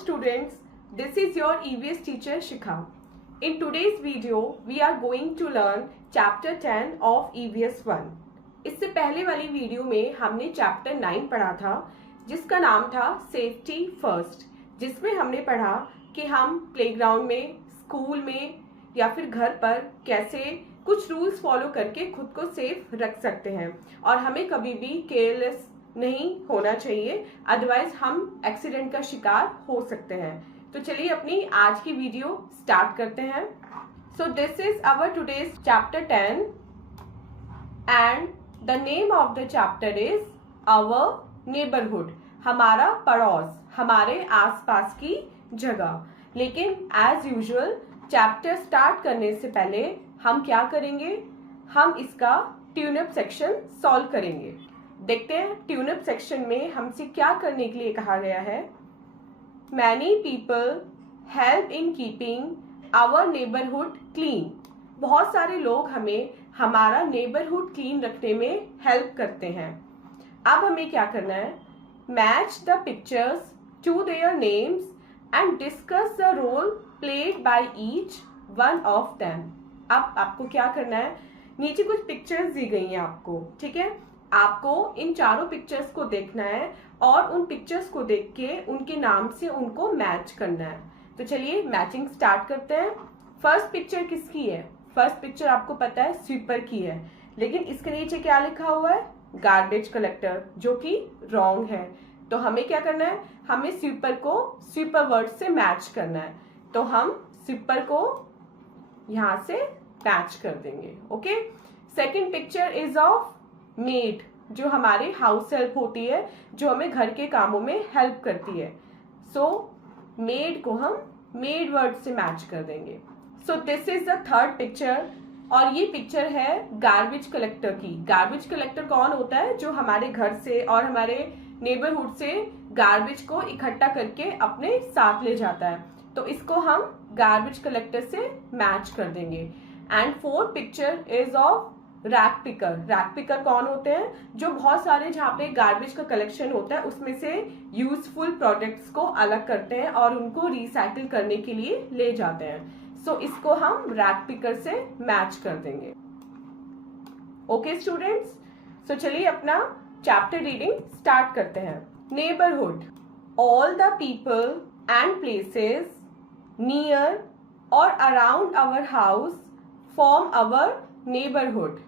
students, this is your EVS teacher Shikha. In today's video, we are going to learn chapter 10 of EVS 1. इससे पहले वाली video में हमने chapter 9 पढ़ा था जिसका नाम था सेफ्टी फर्स्ट, जिसमें हमने पढ़ा कि हम प्लेग्राउंड में, स्कूल में या फिर घर पर कैसे कुछ रूल्स फॉलो करके खुद को सेफ रख सकते हैं और हमें कभी भी केयरलेस नहीं होना चाहिए, अदरवाइज हम एक्सीडेंट का शिकार हो सकते हैं। तो चलिए अपनी आज की वीडियो स्टार्ट करते हैं। So this is our today's chapter 10 and the name of the chapter is our neighbourhood, हमारा पड़ोस, हमारे आसपास की जगह। लेकिन एज यूजुअल चैप्टर स्टार्ट करने से पहले हम क्या करेंगे, हम इसका ट्यूनअप सेक्शन सॉल्व करेंगे। देखते हैं ट्यूनअप सेक्शन में हमसे क्या करने के लिए कहा गया है। Many people help in keeping our neighbourhood clean, बहुत सारे लोग हमें हमारा नेबरहुड क्लीन रखने में हेल्प करते हैं। अब हमें क्या करना है, match the pictures to their names and discuss the role played by each one of them. अब आपको क्या करना है, नीचे कुछ पिक्चर्स दी गई हैं आपको, ठीक है। आपको इन चारों पिक्चर्स को देखना है और उन पिक्चर्स को देख के उनके नाम से उनको मैच करना है। तो चलिए मैचिंग स्टार्ट करते हैं। फर्स्ट पिक्चर किसकी है? फर्स्ट पिक्चर आपको पता है स्वीपर की है, लेकिन इसके नीचे क्या लिखा हुआ है, गार्बेज कलेक्टर, जो कि रॉन्ग है। तो हमें क्या करना है, हमें स्वीपर को स्वीपर वर्ड से मैच करना है। तो हम स्वीपर को यहां से मैच कर देंगे। Okay, second picture is of made, जो हमारे हाउस हेल्प होती है, जो हमें घर के कामों में हेल्प करती है। सो मेड को हम मेड वर्ड से मैच कर देंगे। सो this is the third picture और ये पिक्चर है गार्बेज कलेक्टर की। गार्बेज कलेक्टर कौन होता है? जो हमारे घर से और हमारे नेबरहुड से गार्बेज को इकट्ठा करके अपने साथ ले जाता है। तो इसको हम गार्बेज कलेक्टर से मैच कर देंगे। And fourth picture is of rack picker. Rack picker कौन होते हैं? जो बहुत सारे जहाँ पे गार्बेज का कलेक्शन होता है उसमें से यूजफुल प्रोडक्ट्स को अलग करते हैं और उनको रिसाइकिल करने के लिए ले जाते हैं। सो इसको हम रैक पिकर से मैच कर देंगे। ओके स्टूडेंट्स, सो चलिए अपना चैप्टर रीडिंग स्टार्ट करते हैं। Neighbourhood, all the people and places near और around our house form our neighborhood.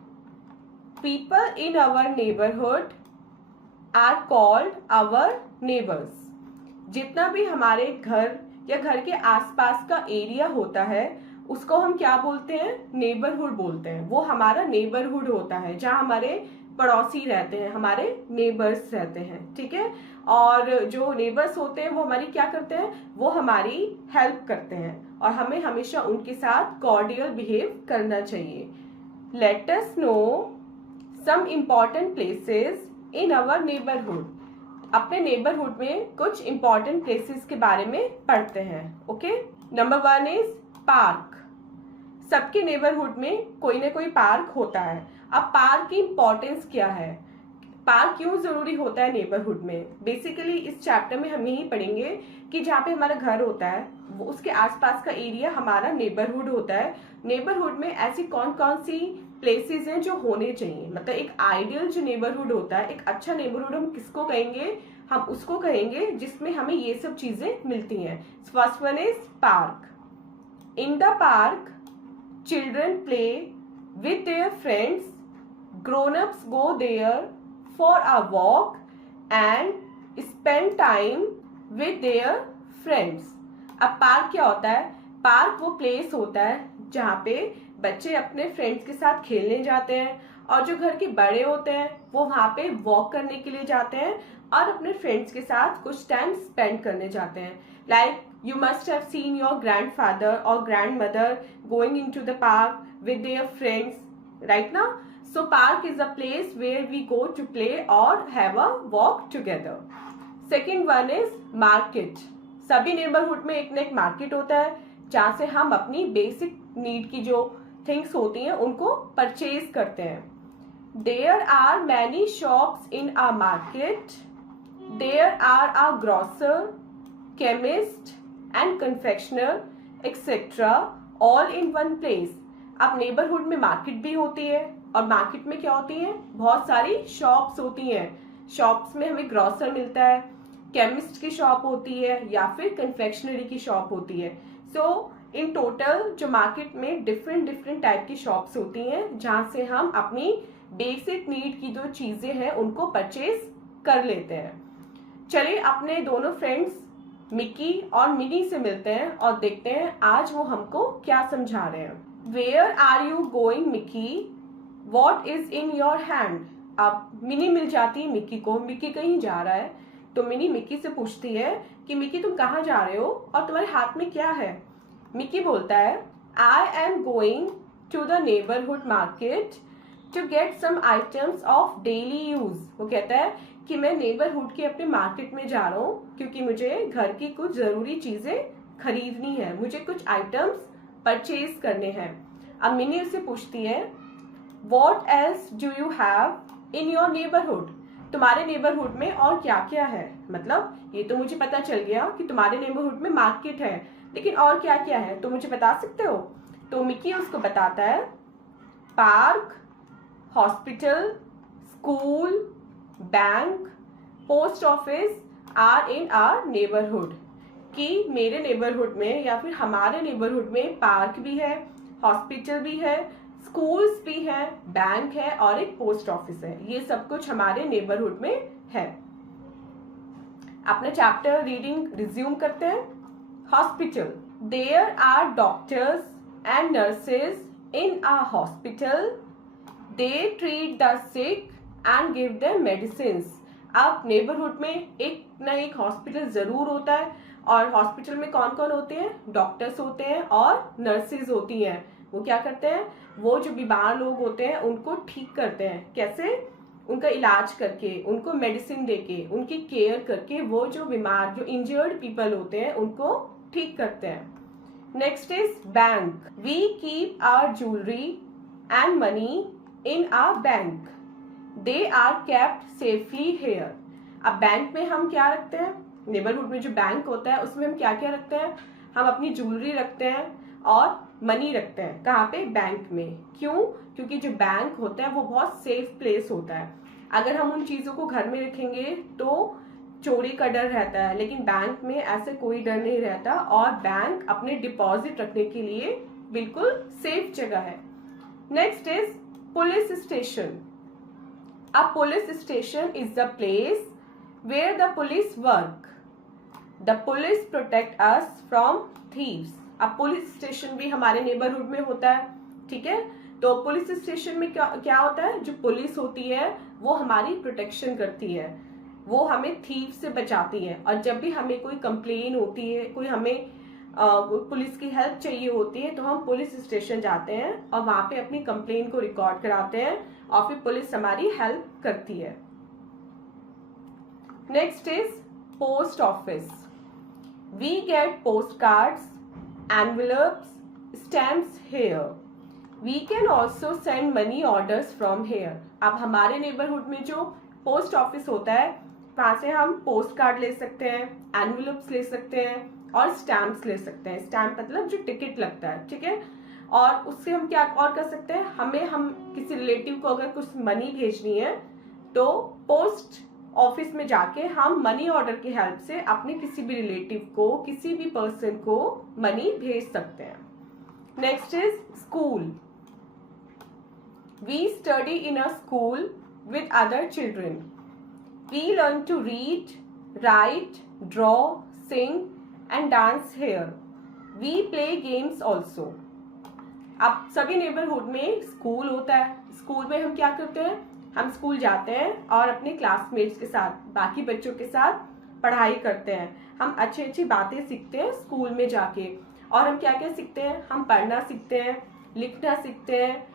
People in our neighborhood are called our neighbors. जितना भी हमारे घर या घर के आसपास का एरिया होता है उसको हम क्या बोलते हैं, नेबरहुड बोलते हैं। वो हमारा नेबरहुड होता है जहाँ हमारे पड़ोसी रहते हैं, हमारे नेबर्स रहते हैं, ठीक है। और जो नेबर्स होते हैं वो हमारी क्या करते हैं, वो हमारी हेल्प करते हैं और हमें हमेशा उनके साथ कॉर्डियल बिहेव करना चाहिए। Let us know some important places in our neighborhood. अपने नेबरहुड में कुछ important places के बारे में पढ़ते हैं। Okay, number 1 is park. सबके नेबरहुड में कोई ना कोई पार्क होता है। अब पार्क की इंपॉर्टेंस क्या है, पार्क क्यों जरूरी होता है नेबरहुड में? बेसिकली इस चैप्टर में हम यही पढ़ेंगे कि जहाँ पे हमारा घर होता है वो उसके आसपास का एरिया हमारा नेबरहुड होता है। नेबरहुड में ऐसी कौन कौन सी प्लेसेस हैं जो होने चाहिए, मतलब एक आइडियल जो नेबरहुड होता है, एक अच्छा नेबरहुड हम किसको कहेंगे, हम उसको कहेंगे जिसमें हमें ये सब चीजें मिलती हैं। First one is park. In the park children play with their friends, grown ups go there for a walk and spend time with their friends. अब पार्क क्या होता है? पार्क वो प्लेस होता है जहाँ पे बच्चे अपने फ्रेंड्स के साथ खेलने जाते हैं और जो घर के बड़े होते हैं वो वहाँ पे वॉक करने के लिए जाते हैं और अपने फ्रेंड्स के साथ कुछ टाइम स्पेंड करने जाते हैं। Like you must have seen your grandfather or grandmother going into the park with their friends, right now? So park is a place where we go to play or have a walk together. Second one is market. सभी neighbourhood में एक ना एक market होता है जहाँ से हम अपनी बेसिक नीड की जो थिंग्स होती हैं उनको परचेज करते हैं। There are many shops in a market. There are a grocer, chemist and confectioner etc. all in one place. अब नेबरहुड में मार्केट भी होती है और मार्केट में क्या होती है, बहुत सारी शॉप्स होती हैं. शॉप्स में हमें ग्रोसर मिलता है, केमिस्ट की शॉप होती है या फिर कन्फेक्शनरी की शॉप होती है. सो इन टोटल जो मार्केट में डिफरेंट टाइप की शॉप्स होती हैं जहां से हम अपनी बेसिक नीड की जो चीजें हैं उनको परचेज कर लेते हैं. चलिए अपने दोनों फ्रेंड्स मिकी और मिनी से मिलते हैं और देखते हैं आज वो हमको क्या समझा रहे हैं. Where are you going Mickey, what is in your hand. अब मिनी मिल जाती है मिकी को, मिकी कहीं जा रहा है तो मिनी मिकी से पूछती है कि मिकी तुम कहाँ जा रहे हो और तुम्हारे हाथ में क्या है. मिकी बोलता है I am going to the neighbourhood market to get some items of daily use. वो कहता है कि मैं नेबरहुड के अपने मार्केट में जा रहा हूँ क्योंकि मुझे घर की कुछ जरूरी चीजें खरीदनी है, मुझे कुछ आइटम्स परचेज करने हैं. अब मिनी उससे पूछती है what else do you have in your neighbourhood. तुम्हारे नेबरहुड में और क्या क्या है. मतलब ये तो मुझे पता चल गया कि तुम्हारे नेबरहुड में मार्केट है, लेकिन और क्या क्या है तो मुझे बता सकते हो. तो मिकी उसको बताता है park, hospital, school, bank, post office are in our neighbourhood. कि मेरे नेबरहुड में या फिर हमारे नेबरहुड में पार्क भी है, हॉस्पिटल भी है, स्कूल्स भी है, बैंक है और एक पोस्ट ऑफिस है. ये सब कुछ हमारे नेबरहुड में है. अपना चैप्टर रीडिंग रिज्यूम करते हैं. Hospital. There are doctors and nurses in a hospital. They treat the sick and give them medicines. अब नेबरहुड में एक ना एक हॉस्पिटल जरूर होता है और हॉस्पिटल में कौन कौन होते हैं, डॉक्टर्स होते हैं और नर्सेज होती हैं. वो क्या करते हैं, वो जो बीमार लोग होते हैं उनको ठीक करते हैं. कैसे, उनका इलाज करके, उनको मेडिसिन देके, उनकी केयर करके वो जो बीमार जो इंजर्ड पीपल होते हैं उनको ठीक करते हैं. Next is bank. We keep our jewellery and money in our bank. They are kept safely here. अब बैंक में हम क्या रखते हैं, नेबरहुड में जो बैंक होता है उसमें हम क्या क्या रखते हैं, हम अपनी ज्वेलरी रखते हैं और मनी रखते हैं. कहाँ पे, बैंक में. क्यों, क्योंकि जो बैंक होता है वो बहुत सेफ प्लेस होता है. अगर हम उन चीजों को घर में रखेंगे तो चोरी का डर रहता है, लेकिन बैंक में ऐसे कोई डर नहीं रहता और बैंक अपने डिपॉजिट रखने के लिए बिल्कुल सेफ जगह है. Next is police station. A police station is the place where the police work. The police protect us from thieves. अब पुलिस स्टेशन भी हमारे नेबरहुड में होता है. ठीक है, तो पुलिस स्टेशन में क्या होता है, जो पुलिस होती है वो हमारी प्रोटेक्शन करती है, वो हमें थीव से बचाती है. और जब भी हमें कोई कंप्लेन होती है, कोई हमें पुलिस की हेल्प चाहिए होती है तो हम पुलिस स्टेशन जाते हैं और वहां पे अपनी कंप्लेन को रिकॉर्ड कराते हैं और फिर पुलिस हमारी हेल्प करती है. Next is post office. We get post cards, envelopes, stamps here. We can also send money orders from here. अब हमारे नेबरहुड में जो पोस्ट ऑफिस होता है वहां से हम पोस्ट कार्ड ले सकते हैं, एनवेलप्स ले सकते हैं और स्टैम्प्स ले सकते हैं. स्टैम्प मतलब जो टिकट लगता है. ठीक है, और उससे हम क्या और कर सकते हैं, हम किसी रिलेटिव को अगर कुछ मनी भेजनी है तो पोस्ट ऑफिस में जाके हम मनी ऑर्डर की हेल्प से अपने किसी भी रिलेटिव को, किसी भी पर्सन को मनी भेज सकते हैं. Next is school. We study in a school with other children. We learn to read, write, draw, sing and dance here. We play games also. अब सभी नेबरहुड में स्कूल होता है. स्कूल में हम क्या करते हैं, हम स्कूल जाते हैं और अपने क्लासमेट्स के साथ, बाकी बच्चों के साथ पढ़ाई करते हैं. हम अच्छी अच्छी बातें सीखते हैं स्कूल में जाके. और हम क्या क्या सीखते हैं, हम पढ़ना सीखते हैं, लिखना सीखते हैं,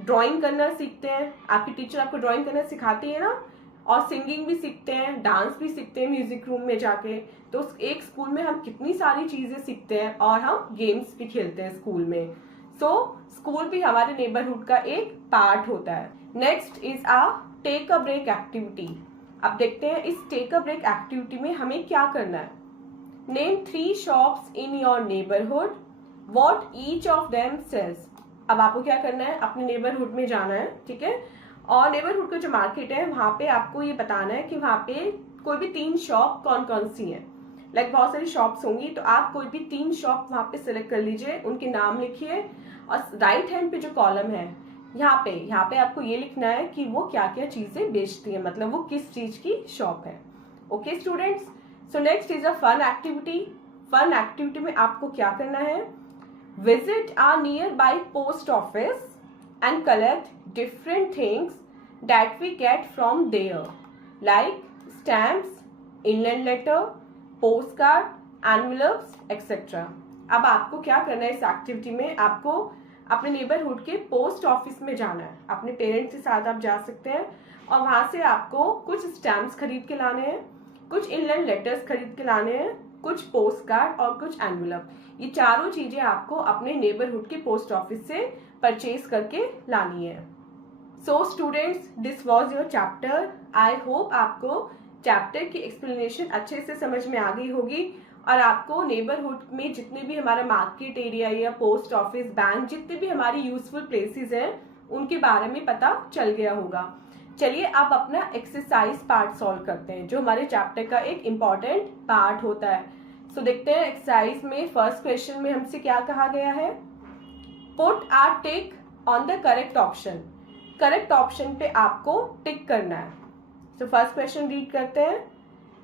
ड्राइंग करना सीखते हैं. आपकी टीचर आपको ड्राइंग करना सिखाती है ना. और सिंगिंग भी सीखते हैं, डांस भी सीखते हैं म्यूजिक रूम में जाके. तो एक स्कूल में हम कितनी सारी चीजें सीखते हैं और हम गेम्स भी खेलते हैं स्कूल में. सो स्कूल भी हमारे नेबरहुड का एक पार्ट होता है. Next is a take a break activity. अब देखते हैं इस टेक अ ब्रेक एक्टिविटी में हमें क्या करना है. Name 3 shops in your neighbourhood, what each of them sells. अब आपको क्या करना है, अपने नेबरहुड में जाना है, ठीक है, और नेबरहुड का जो मार्केट है वहां पे आपको ये बताना है कि वहां पे कोई भी 3 शॉप कौन कौन सी है। लाइक बहुत सारी शॉप्स होंगी, तो आप कोई भी 3 शॉप वहां पे सिलेक्ट कर लीजिए, उनके नाम लिखिए, और राइट हैंड पे जो कॉलम है यहाँ पे आपको ये लिखना है कि वो क्या क्या चीजें बेचती है, मतलब वो किस चीज की शॉप है। Okay students, so next is a fun activity. Fun activity में आपको क्या करना है, visit a nearby post office and collect different things that we get from there, like stamps, inland letter, post card, envelopes etcetera. अब आपको क्या करना है, इस एक्टिविटी में आपको अपने नेबरहुड के पोस्ट ऑफिस में जाना है, अपने पेरेंट्स के साथ आप जा सकते हैं, और वहां से आपको कुछ स्टैम्प्स खरीद के लाने हैं, कुछ इनलैंड लेटर्स खरीद के लाने हैं, कुछ पोस्ट कार्ड और कुछ एनवेलप। ये चारों चीजें आपको अपने नेबरहुड के पोस्ट ऑफिस से परचेज करके लानी है। So students, this was your chapter. I hope आपको चैप्टर की एक्सप्लेनेशन अच्छे से समझ में आ गई होगी, और आपको नेबरहुड में जितने भी हमारा मार्केट एरिया या पोस्ट ऑफिस, बैंक, जितने भी हमारी यूजफुल प्लेसेस हैं उनके बारे में पता चल गया होगा। चलिए अब अपना एक्सरसाइज पार्ट सॉल्व करते हैं, जो हमारे चैप्टर का एक इम्पॉर्टेंट पार्ट होता है। सो देखते हैं एक्सरसाइज में फर्स्ट क्वेश्चन में हमसे क्या कहा गया है, put a tick on the correct option. Correct option पे आपको टिक करना है। सो फर्स्ट क्वेश्चन रीड करते हैं,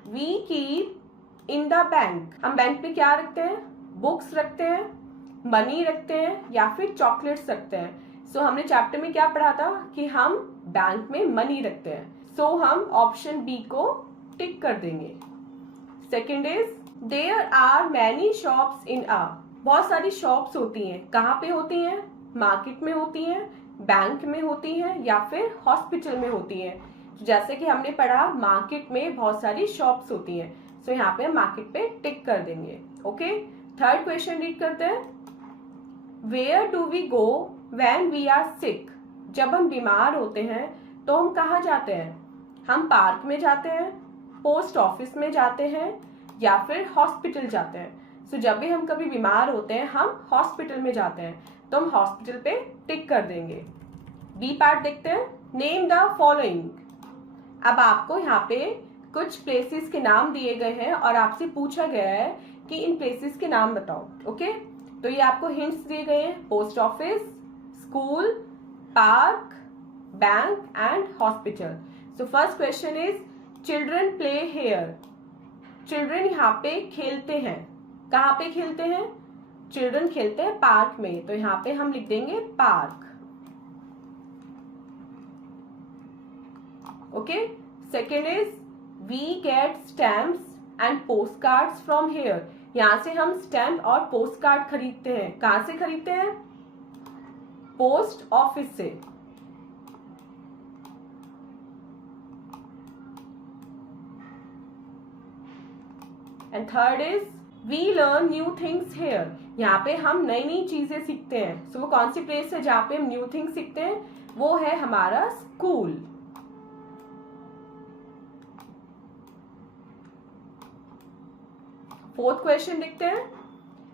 we keep in the bank. हम बैंक पे क्या रखते हैं, बुक्स रखते हैं, मनी रखते हैं, या फिर चॉकलेट्स रखते हैं। सो हमने चैप्टर में क्या पढ़ा था कि हम बैंक में मनी रखते हैं, सो हम ऑप्शन बी को टिक कर देंगे। Second is, there are many shops in a. बहुत सारी शॉप्स होती हैं, कहाँ पे होती हैं, मार्केट में होती हैं, बैंक में होती हैं, या फिर हॉस्पिटल में होती हैं। जैसे कि हमने पढ़ा मार्केट में बहुत सारी शॉप्स होती हैं, तो यहाँ पे हम मार्केट पे टिक कर देंगे। ओके, थर्ड क्वेश्चन रीड करते हैं, where do we go when we are sick. जब हम बीमार होते हैं तो हम कहाँ जाते हैं, हम पार्क में जाते हैं, पोस्ट ऑफिस में जाते हैं, या फिर हॉस्पिटल जाते हैं। सो जब भी हम कभी बीमार होते हैं हम हॉस्पिटल में जाते हैं, तो हम हॉस्पिटल पे टिक कर देंगे। बी पार्ट देखते हैं, नेम द फॉलोइंग। अब आपको यहाँ पे कुछ प्लेसेस के नाम दिए गए हैं और आपसे पूछा गया है कि इन प्लेसेस के नाम बताओ। ओके, तो ये आपको हिंट्स दिए गए हैं, post office, school, park, bank and hospital. So first question is, children play here. Children यहाँ पे खेलते हैं, कहाँ पे खेलते हैं, चिल्ड्रन खेलते हैं पार्क में, तो यहाँ पे हम लिख देंगे park. Okay, second is, we get stamps and postcards from here। यहाँ से हम स्टैम्प और पोस्ट कार्ड खरीदते हैं, कहाँ से खरीदते हैं, पोस्ट ऑफिस से। And third is, we learn new things here। यहाँ पे हम नई नई चीजें सीखते हैं। सो वो कौन सी प्लेस है जहाँ पे हम न्यू थिंग्स सीखते हैं, वो है हमारा स्कूल। फोर्थ क्वेश्चन देखते हैं,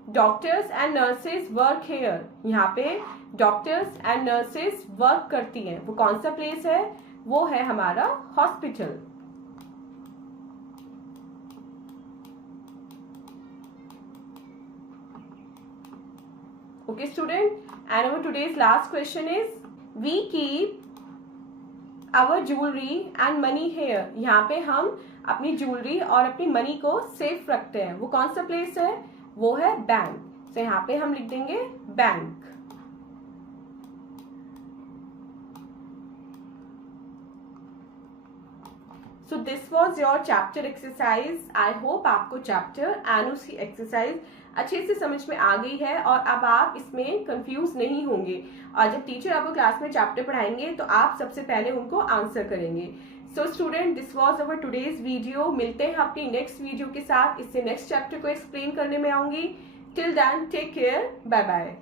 doctors and nurses work here. यहाँ पे डॉक्टर्स एंड नर्सेज वर्क करती हैं, वो कौन सा प्लेस है, वो है हमारा hospital. Okay student, and our today's last question is, we keep our jewellery and money here. यहाँ पे हम अपनी ज्वेलरी और अपनी मनी को सेफ रखते हैं, वो कौन सा प्लेस है, वो है बैंक। तो यहाँ पे हम लिख देंगे bank. So this was your chapter exercise. I hope आपको चैप्टर एंड उसकी एक्सरसाइज अच्छे से समझ में आ गई है, और अब आप इसमें कंफ्यूज नहीं होंगे, और जब टीचर आपको क्लास में चैप्टर पढ़ाएंगे तो आप सबसे पहले उनको आंसर करेंगे। So student, this was our today's video. मिलते हैं अपनी नेक्स्ट वीडियो के साथ, इससे नेक्स्ट चैप्टर को एक्सप्लेन करने में आऊंगी। Till then take care, bye bye.